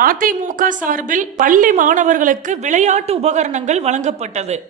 அதிமுக சார்பில் பள்ளி மாணவர்களுக்கு விளையாட்டு உபகரணங்கள் வழங்கப்பட்டது.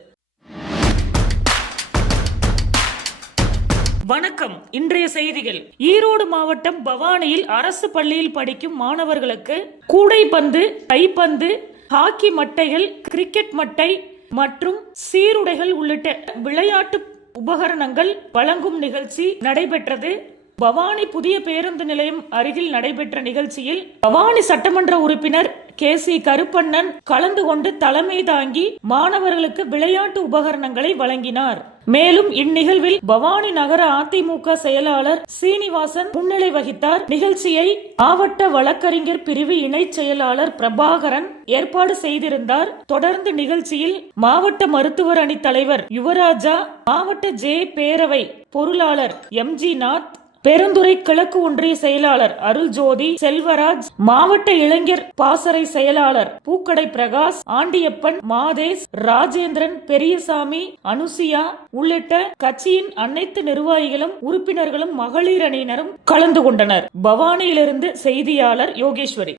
வணக்கம். இன்றைய செய்திகள். ஈரோடு மாவட்டம் பவானியில் அரசு பள்ளியில் படிக்கும் மாணவர்களுக்கு கூடைப்பந்து கைப்பந்து ஹாக்கி மட்டைகள் கிரிக்கெட் மட்டை மற்றும் சீருடைகள் உள்ளிட்ட விளையாட்டு உபகரணங்கள் வழங்கும் நிகழ்ச்சி நடைபெற்றது. பவானி புதிய பேருந்து நிலையம் அருகில் நடைபெற்ற நிகழ்ச்சியில் பவானி சட்டமன்ற உறுப்பினர் கே சி கருப்பண்ணன் கலந்து கொண்டு தலைமை தாங்கி மாணவர்களுக்கு விளையாட்டு உபகரணங்களை வழங்கினார். மேலும் இந்நிகழ்வில் பவானி நகர அதிமுக செயலாளர் சீனிவாசன் முன்னிலை வகித்தார். நிகழ்ச்சியை மாவட்ட வழக்கறிஞர் பிரிவு இணை செயலாளர் பிரபாகரன் ஏற்பாடு செய்திருந்தார். தொடர்ந்து நிகழ்ச்சியில் மாவட்ட மருத்துவர் அணி தலைவர் யுவராஜா மாவட்ட ஜே பேரவை பொருளாளர் எம் ஜி நாத் பெருந்துறை கிழக்கு ஒன்றிய செயலாளர் அருள் ஜோதி செல்வராஜ் மாவட்ட இளைஞர் பாசறை செயலாளர் பூக்கடை பிரகாஷ் ஆண்டியப்பன் மாதேஷ் ராஜேந்திரன் பெரியசாமி அனுசியா உள்ளிட்ட கட்சியின் அனைத்து நிர்வாகிகளும் உறுப்பினர்களும் மகளிர் அணியினரும் கலந்து கொண்டனர். பவானியிலிருந்து செய்தியாளர் யோகேஸ்வரி.